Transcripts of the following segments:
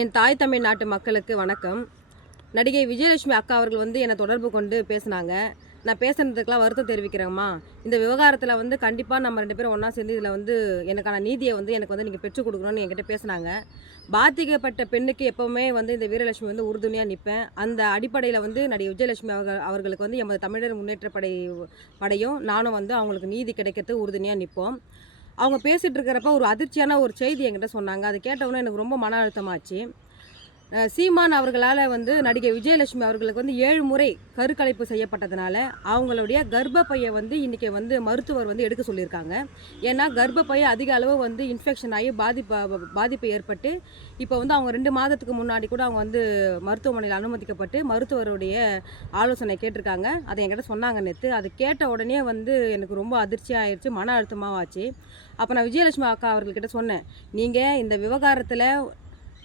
என் தாய் தமிழ் நாட்டு மக்களுக்கு வணக்கம். நடிகை விஜயலட்சுமி அக்கா அவர்கள் என்னை தொடர்பு கொண்டு பேசினாங்க. நான் பேசுனதுக்கெலாம் வருத்தம் தெரிவிக்கிறேம்மா. இந்த விவகாரத்தில் கண்டிப்பாக நம்ம 2 பேரும் ஒன்றா சேர்ந்து இதில் எனக்கான நீதியை எனக்கு நீங்கள் பெற்றுக் கொடுக்கணும்னு என்கிட்ட பேசினாங்க. பாதிக்கப்பட்ட பெண்ணுக்கு எப்போவுமே இந்த வீரலட்சுமி உறுதுணையாக நிற்பேன். அந்த அடிப்படையில் நடிகை விஜயலட்சுமி அவர்களுக்கு எமது தமிழர் முன்னேற்ற படையும் நானும் அவங்களுக்கு நீதி கிடைக்கிறதுக்கு உறுதுணையாக நிற்போம். அவங்க பேசிகிட்டு இருக்கிறப்ப ஒரு அதிர்ச்சியான ஒரு செய்தி என்கிட்ட சொன்னாங்க. அதை கேட்டவுடனே எனக்கு ரொம்ப மன அழுத்தமாச்சு. சீமான் அவர்களால் நடிகை விஜயலட்சுமி அவர்களுக்கு 7 முறை கருக்கலைப்பு செய்யப்பட்டதுனால அவங்களுடைய கர்ப்பப்பையை இன்றைக்கி மருத்துவர் எடுக்க சொல்லியிருக்காங்க. ஏன்னா கர்ப்பப்பையை அதிக அளவு இன்ஃபெக்ஷன் ஆகி பாதிப்பு ஏற்பட்டு இப்போ அவங்க 2 மாதத்துக்கு முன்னாடி கூட அவங்க மருத்துவமனையில் அனுமதிக்கப்பட்டு மருத்துவருடைய ஆலோசனை கேட்டிருக்காங்க. அதை என்கிட்ட சொன்னாங்க நேற்று. அது கேட்ட உடனே எனக்கு ரொம்ப அதிர்ச்சியாக ஆயிடுச்சு, மன அழுத்தமாக ஆச்சு. அப்போ நான் விஜயலட்சுமி அக்கா அவர்கள்கிட்ட சொன்னேன், நீங்கள் இந்த விவகாரத்தில்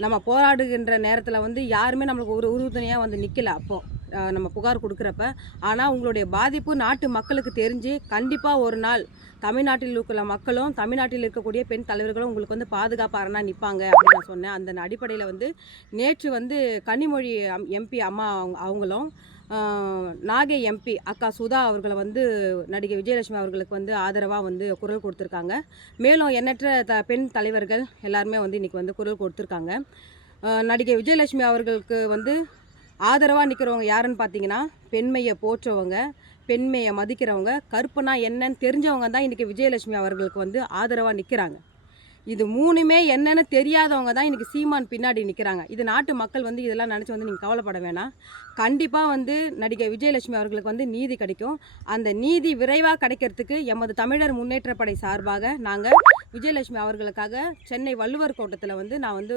நம்ம போராடுகின்ற நேரத்தில் யாருமே நம்மளுக்கு ஒரு உறுதுணையாக நிற்கல. அப்போது நம்ம புகார் கொடுக்குறப்ப. ஆனால் உங்களுடைய பாதிப்பு நாட்டு மக்களுக்கு தெரிஞ்சு கண்டிப்பாக ஒரு நாள் தமிழ்நாட்டில் இருக்கிற மக்களும் தமிழ்நாட்டில் இருக்கக்கூடிய பெண் தலைவர்களும் உங்களுக்கு பாதுகாப்பு அரணாக நிற்பாங்க அப்படின்னு நான் சொன்னேன். அந்த அடிப்படையில் நேற்று கனிமொழி எம்பி அம்மா அவங்களும் நாகை எம்பி அக்கா சுதா அவர்களை நடிகை விஜயலட்சுமி அவர்களுக்கு ஆதரவாக குரல் கொடுத்துருக்காங்க. மேலும் எண்ணற்ற பெண் தலைவர்கள் எல்லாருமே இன்றைக்கி குரல் கொடுத்துருக்காங்க. நடிகை விஜயலட்சுமி அவர்களுக்கு ஆதரவாக நிற்கிறவங்க யாருன்னு பார்த்தீங்கன்னா, பெண்மையை போற்றவங்க, பெண்மையை மதிக்கிறவங்க, கற்பனா என்னன்னு தெரிஞ்சவங்க தான் இன்றைக்கி விஜயலட்சுமி அவர்களுக்கு ஆதரவாக நிற்கிறாங்க. இது 3மே என்னென்னு தெரியாதவங்க தான் இன்றைக்கி சீமான் பின்னாடி நிற்கிறாங்க. இது நாட்டு மக்கள் இதெல்லாம் நினச்சி நீங்கள் கவலைப்பட வேணாம். கண்டிப்பாக நடிகை விஜயலட்சுமி அவர்களுக்கு நீதி கிடைக்கும். அந்த நீதி விரைவாக கிடைக்கிறதுக்கு எமது தமிழர் முன்னேற்ற படை சார்பாக நாங்கள் விஜயலட்சுமி அவர்களுக்காக சென்னை வள்ளுவர் கோட்டத்தில் நான்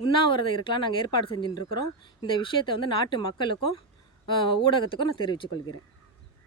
உண்ணாவிரதம் இருக்கலாம் நாங்கள் ஏற்பாடு செஞ்சுட்டு இருக்கிறோம். இந்த விஷயத்தை நாட்டு மக்களுக்கும் ஊடகத்துக்கும் நான் தெரிவித்துக் கொள்கிறேன்.